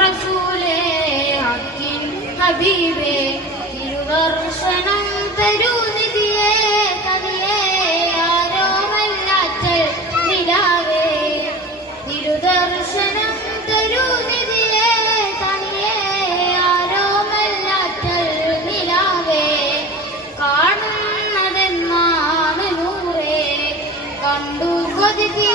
റസൂലേ ഹക്കിൻ ഹബീബേ തിരുദർശനം തരൂ നിധിയേ കവിയേ ആരോമല്ലാറ്റൽ നിലാവേ തിരുദർശനം തരൂ നിധിയേ തനിയേ ആരോമല്ലാറ്റൽ നിലാവേ കാണുന്നതെന്നാണ് നൂറേ കണ്ടു കൊതിക്ക്